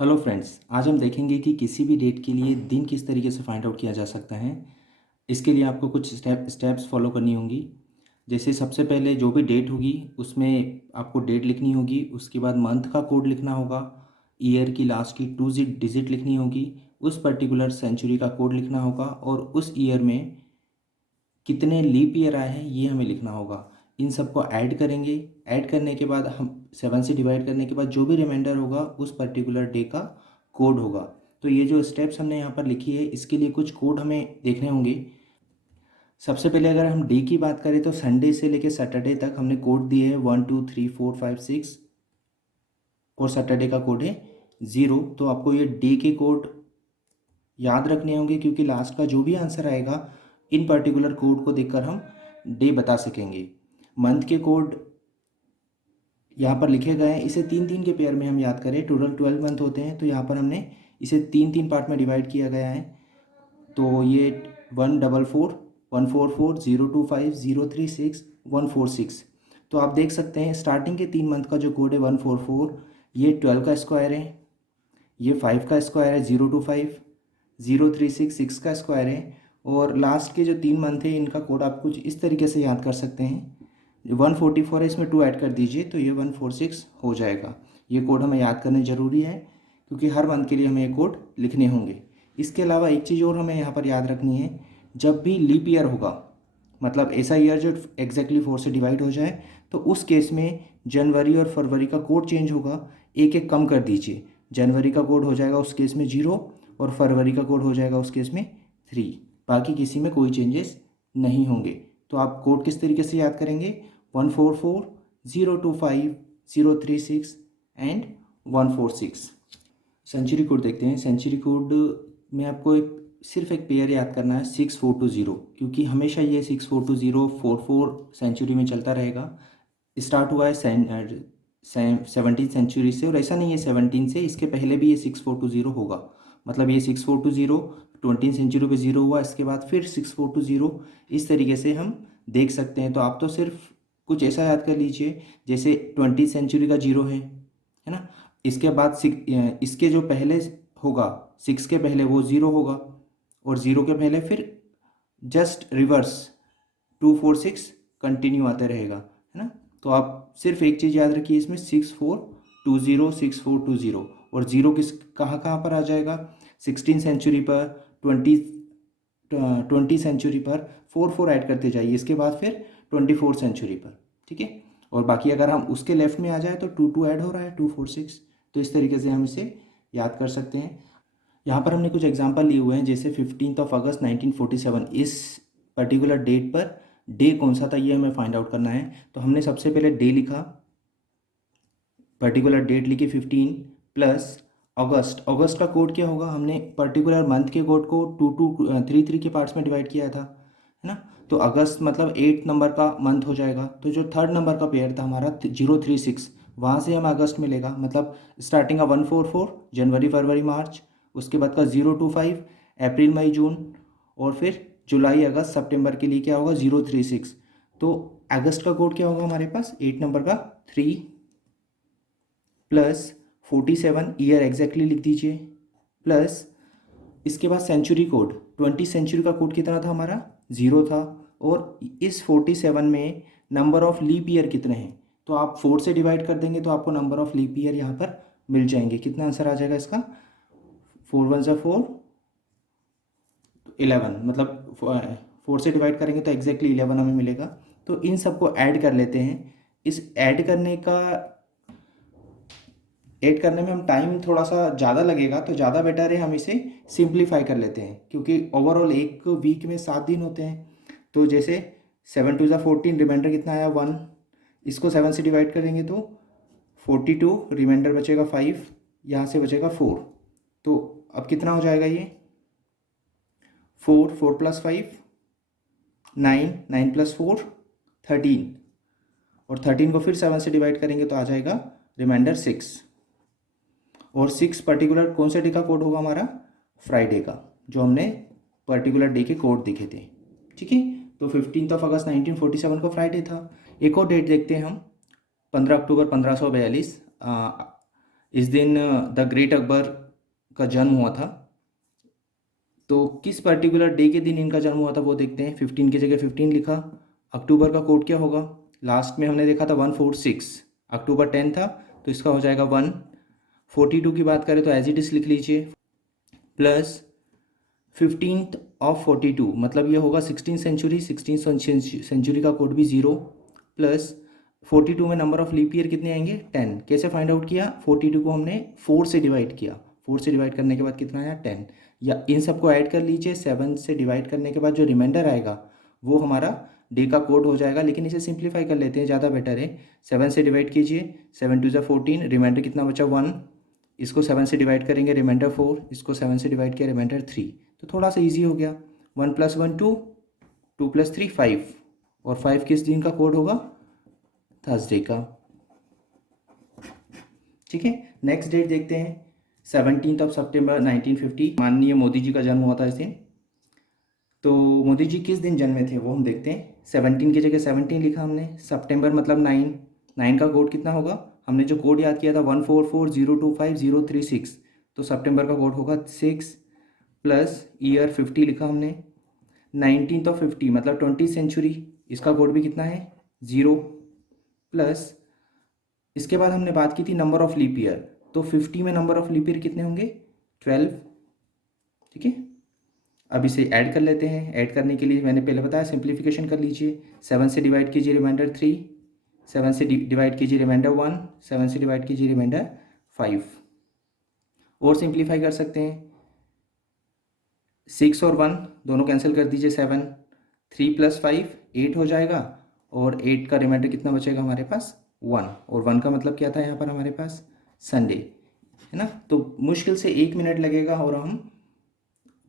Hello friends, आज हम देखेंगे कि किसी भी डेट के लिए दिन किस तरीके से फाइंड आउट किया जा सकता है। इसके लिए आपको कुछ स्टेप्स फॉलो करनी होंगी। जैसे सबसे पहले जो भी डेट होगी उसमें आपको डेट लिखनी होगी, उसके बाद मंथ का कोड लिखना होगा, ईयर की लास्ट की टू डिजिट लिखनी होगी, उस पर्टिकुलर सेंचुरी का कोड लिखना होगा और उस ईयर में कितने लीप ईयर आए हैं ये हमें लिखना होगा। इन सबको ऐड करेंगे। ऐड करने के बाद हम 7 से डिवाइड करने के बाद जो भी रिमाइंडर होगा उस पर्टिकुलर डे का कोड होगा। तो ये जो स्टेप्स हमने यहाँ पर लिखी है इसके लिए कुछ कोड हमें देखने होंगे। सबसे पहले अगर हम डे की बात करें तो संडे से लेकर सैटरडे तक हमने कोड दिए हैं 1 2 3 4 5 6 और सैटरडे का कोड है 0। तो आपको ये डे के कोड याद रखने होंगे क्योंकि लास्ट का जो भी आंसर आएगा इन पर्टिकुलर कोड को देखकर हम डे बता सकेंगे। मंथ के कोड यहाँ पर लिखे गए हैं, इसे तीन तीन के पेयर में हम याद करें। टोटल 12 मंथ होते हैं तो यहाँ पर हमने इसे तीन तीन पार्ट में डिवाइड किया गया है। तो ये 144 144 025 036 146। तो आप देख सकते हैं स्टार्टिंग के 3 मंथ का जो कोड है 144, ये 12 का स्क्वायर है, ये 5 का स्क्वायर है 025, 036 6 का स्क्वायर है और लास्ट के जो 3 मंथ है इनका कोड आप कुछ इस तरीके से याद कर सकते हैं। 144 है, इसमें 2 ऐड कर दीजिए तो ये 146 हो जाएगा। ये कोड हमें याद करने ज़रूरी है क्योंकि हर मंथ के लिए हमें ये कोड लिखने होंगे। इसके अलावा एक चीज़ और हमें यहाँ पर याद रखनी है, जब भी लीप ईयर होगा, मतलब ऐसा ईयर जो एग्जैक्टली 4 से डिवाइड हो जाए, तो उस केस में जनवरी और फरवरी का कोड चेंज होगा। एक एक कम कर दीजिए। जनवरी का कोड हो जाएगा उस केस में 0 और फरवरी का कोड हो जाएगा उस केस में 3। बाकी किसी में कोई चेंजेस नहीं होंगे। तो आप कोड किस तरीके से याद करेंगे? 144 025 036 एंड 146। सेंचुरी कोड देखते हैं। सेंचुरी कोड में आपको सिर्फ एक पेयर याद करना है 6420, क्योंकि हमेशा ये 6420 सेंचुरी में चलता रहेगा। स्टार्ट हुआ है 17th सेंचुरी से और ऐसा नहीं है 17 से, इसके पहले भी ये 6420 होगा। मतलब ये 6420 20th सेंचुरी पे 0 हुआ, इसके बाद फिर 6420, इस तरीके से हम देख सकते हैं। तो आप तो सिर्फ कुछ ऐसा याद कर लीजिए जैसे 20th सेंचुरी का 0 है ना। इसके बाद इसके जो पहले होगा 6 के पहले वो 0 होगा और 0 के पहले फिर जस्ट रिवर्स 246 कंटिन्यू आते रहेगा, है ना। तो आप सिर्फ एक चीज़ याद रखिए इसमें 6420 6420 और 0 कहाँ कहाँ पर आ जाएगा? 16 सेंचुरी पर, 20 सेंचुरी पर 4 ऐड करते जाइए, इसके बाद फिर 24 सेंचुरी पर, ठीक है। और बाकी अगर हम उसके लेफ्ट में आ जाए तो 2 ऐड हो रहा है 246। तो इस तरीके से हम इसे याद कर सकते हैं। यहाँ पर हमने कुछ एग्जांपल लिए हुए हैं, जैसे 15 अगस्त 1947, इस पर्टिकुलर डेट पर डे कौन सा था ये हमें फाइंड आउट करना है। तो हमने सबसे पहले डे लिखा, पर्टिकुलर डेट लिखी 15 प्लस अगस्त। अगस्त का कोड क्या होगा? हमने पर्टिकुलर मंथ के कोड को 2 के पार्ट्स में डिवाइड किया था, है ना। तो अगस्त मतलब 8 नंबर का मंथ हो जाएगा। तो जो 3rd नंबर का पेयर था हमारा 036, वहाँ से हमें अगस्त मिलेगा। मतलब स्टार्टिंग का 144 जनवरी फरवरी मार्च, उसके बाद का 025 अप्रैल मई जून और फिर जुलाई अगस्त सितंबर के लिए क्या होगा? 036। तो अगस्त का कोड क्या होगा हमारे पास? 8 नंबर का 3 प्लस 47 ईयर एग्जैक्टली लिख दीजिए, प्लस इसके बाद सेंचुरी कोड 20 सेंचुरी का कोड कितना था हमारा? 0 था। और इस 47 में नंबर ऑफ लीप ईयर कितने हैं? तो आप 4 से डिवाइड कर देंगे तो आपको नंबर ऑफ लीप ईयर यहाँ पर मिल जाएंगे। कितना आंसर आ जाएगा इसका? 4 1 जा 4, 11। मतलब 4 से डिवाइड करेंगे तो एग्जैक्टली 11 हमें मिलेगा। तो इन सबको ऐड कर लेते हैं। इस ऐड करने में हम टाइम थोड़ा सा ज़्यादा लगेगा, तो ज़्यादा बेटर है हम इसे सिंप्लीफाई कर लेते हैं, क्योंकि ओवरऑल एक वीक में 7 दिन होते हैं। तो जैसे 7 2 जा 14, रिमाइंडर कितना आया? 1। इसको 7 से डिवाइड करेंगे तो 42, रिमाइंडर बचेगा 5, यहाँ से बचेगा 4। तो अब कितना हो जाएगा ये? 4 4 प्लस 5 9 9 प्लस 4 13, और 13 को फिर 7 से डिवाइड करेंगे तो आ जाएगा रिमाइंडर 6। और 6 पर्टिकुलर कौन से डे का कोड होगा हमारा? फ्राइडे का, जो हमने पर्टिकुलर डे के कोड दिखे थे, ठीक है। तो 15 अगस्त 1947 को फ्राइडे था। एक और डेट देखते हैं हम, 15 अक्टूबर 1542। इस दिन द ग्रेट अकबर का जन्म हुआ था। तो किस पर्टिकुलर डे के दिन इनका जन्म हुआ था वो देखते हैं। 15 की जगह 15 लिखा। अक्टूबर का कोड क्या होगा? लास्ट में हमने देखा था 146, अक्टूबर 10 था, तो इसका हो जाएगा 1। 42 की बात करें तो एज इट इज़ लिख लीजिए, प्लस 15th of 42 मतलब ये होगा 16th सेंचुरी। 16th सेंचुरी का कोड भी 0, प्लस 42 में नंबर ऑफ लीप ईयर कितने आएंगे? 10। कैसे फाइंड आउट किया? 42 को हमने 4 से डिवाइड किया। 4 से डिवाइड करने के बाद कितना आया? 10। या इन सबको ऐड कर लीजिए। 7 से डिवाइड करने के बाद जो रिमाइंडर आएगा वो हमारा डे का कोड हो जाएगा। लेकिन इसे सिंप्लीफाई कर लेते हैं, ज़्यादा बेटर है। 7 से डिवाइड कीजिए, 7 2 14, रिमाइंडर कितना बचा? 1। इसको 7 से डिवाइड करेंगे, रिमाइंडर 4। इसको 7 से डिवाइड किया, रिमाइंडर 3। तो थोड़ा सा इजी हो गया। 1 + 1 2, 2 + 3 5, और 5 किस दिन का कोड होगा? थर्सडे का। ठीक है, नेक्स्ट डेट देखते हैं। 17 सितंबर 1950, माननीय मोदी जी का जन्म हुआ था इस दिन। तो मोदी जी किस दिन जन्मे थे वो हम देखते हैं। 17 की जगह 17 लिखा हमने। सितंबर मतलब 9। 9 का कोड कितना होगा? हमने जो कोड याद किया था 144025036, तो सितंबर का कोड होगा 6, प्लस ईयर 50 लिखा हमने। 1950 मतलब 20th सेंचुरी, इसका कोड भी कितना है? 0, प्लस इसके बाद हमने बात की थी नंबर ऑफ लीप ईयर, तो 50 में नंबर ऑफ लीप ईयर कितने होंगे? 12। ठीक है, अब इसे ऐड कर लेते हैं। ऐड करने के लिए मैंने पहले बताया सिंप्लीफिकेशन कर लीजिए। 7 से डिवाइड कीजिए, रिमाइंडर 3। 7 से डिवाइड कीजिए, रिमाइंडर 1। 7 से डिवाइड कीजिए, रिमाइंडर 5। और सिंप्लीफाई कर सकते हैं। 6 और 1 दोनों कैंसिल कर दीजिए, 7। 3 + 5 8 हो जाएगा, और 8 का रिमाइंडर कितना बचेगा हमारे पास? 1। और 1 का मतलब क्या था यहाँ पर हमारे पास? संडे, है ना। तो मुश्किल से 1 मिनट लगेगा और हम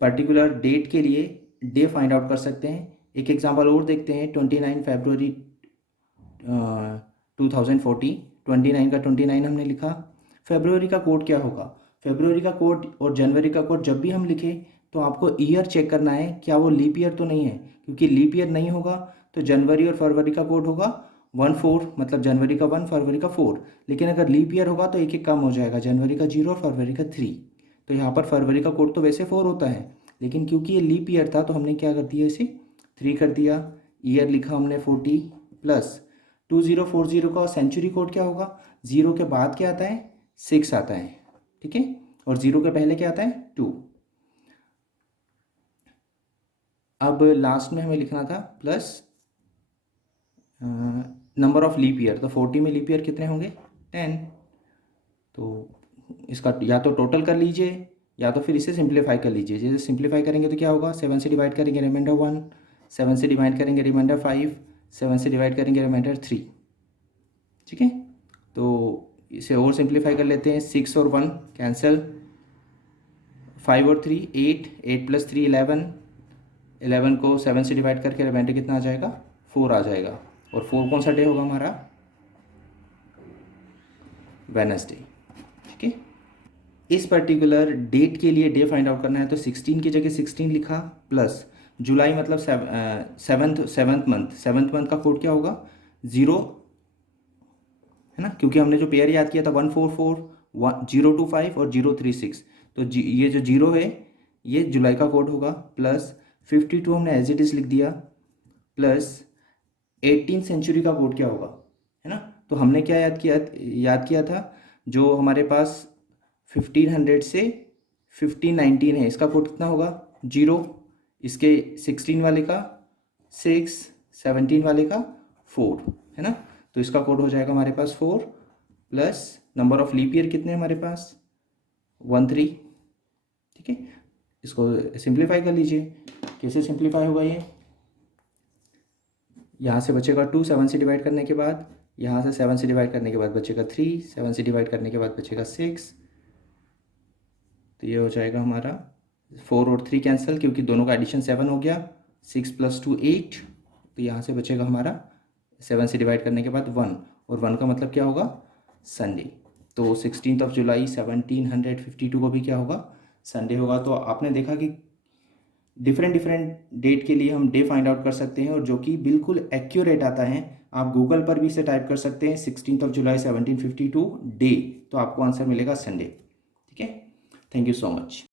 पर्टिकुलर डेट के लिए डे फाइंड आउट कर सकते हैं। एक एग्जांपल और देखते हैं। 29 फरवरी 2040। 29 का 29 हमने लिखा। फरवरी का कोड क्या होगा? फरवरी का कोड और जनवरी का कोड जब भी हम लिखें तो आपको ईयर चेक करना है, क्या वो लीप ईयर तो नहीं है। क्योंकि लीप ईयर नहीं होगा तो जनवरी और फरवरी का कोड होगा 1 4, मतलब जनवरी का 1 फरवरी का 4। लेकिन अगर लीप ईयर होगा तो एक एक कम हो जाएगा, जनवरी का 0 और फरवरी का 3। तो यहाँ पर फरवरी का कोड तो वैसे 4 होता है, लेकिन क्योंकि ये लीप ईयर था तो हमने क्या कर दिया, इसे 3 कर दिया। ईयर लिखा हमने 40, प्लस 2040 का सेंचुरी कोड क्या होगा? 0 के बाद क्या आता है? 6 आता है। ठीक है, और 0 के पहले क्या आता है? 2। अब लास्ट में हमें लिखना था plus number of leap year. तो 40 में लीप ईयर कितने होंगे? 10। तो इसका या तो टोटल कर लीजिए या तो फिर इसे सिंप्लीफाई कर लीजिए। जैसे सिंप्लीफाई करेंगे तो क्या होगा? 7 से डिवाइड करेंगे, रिमाइंडर 1। 7 से डिवाइड करेंगे, रिमाइंडर 5। 7 से डिवाइड करेंगे, रिमाइंडर 3। ठीक है, तो इसे और सिंप्लीफाई कर लेते हैं। 6 और 1 कैंसिल, 5 और 3 8, 8 + 3 11। 11 को 7 से डिवाइड करके रिमाइंडर कितना आ जाएगा? 4 आ जाएगा। और 4 कौन सा डे होगा हमारा? वेडनेसडे। ठीक है, इस पर्टिकुलर डेट के लिए डे फाइंड आउट करना है तो 16 की जगह 16 लिखा, प्लस जुलाई मतलब सेवन्थ मंथ का कोड क्या होगा? 0, है ना, क्योंकि हमने जो पेयर याद किया था 144 025 और 036। तो ये जो 0 है ये जुलाई का कोड होगा, प्लस 52 हमने एज इट इज लिख दिया, प्लस 18th सेंचुरी का कोड क्या होगा, है ना। तो हमने क्या याद किया था, जो हमारे पास 1500 से 1519 है, इसका कोड कितना होगा? 0। इसके 16 वाले का 6, 17 वाले का 4, है ना। तो इसका कोड हो जाएगा हमारे पास 4, plus number of leap year कितने हमारे पास? 13। ठीक है, इसको सिंप्लीफाई कर लीजिए। कैसे सिंप्लीफाई होगा ये? यहाँ से बचेगा 2 7 से डिवाइड करने के बाद, यहाँ से 7 से डिवाइड करने के बाद बचेगा 3, 7 से डिवाइड करने के बाद बचेगा 6। तो ये हो जाएगा हमारा 4 और 3 कैंसिल, क्योंकि दोनों का एडिशन 7 हो गया। 6 + 2 8। तो यहाँ से बचेगा हमारा 7 से डिवाइड करने के बाद 1, और 1 का मतलब क्या होगा? संडे। तो 16 जुलाई 1752 को भी क्या होगा? संडे होगा। तो आपने देखा कि डिफरेंट डिफरेंट डेट के लिए हम डे फाइंड आउट कर सकते हैं, और जो कि बिल्कुल एक्यूरेट आता है। आप गूगल पर भी इसे टाइप कर सकते हैं 16 जुलाई 1752 डे, तो आपको आंसर मिलेगा संडे। ठीक है, थैंक यू सो मच।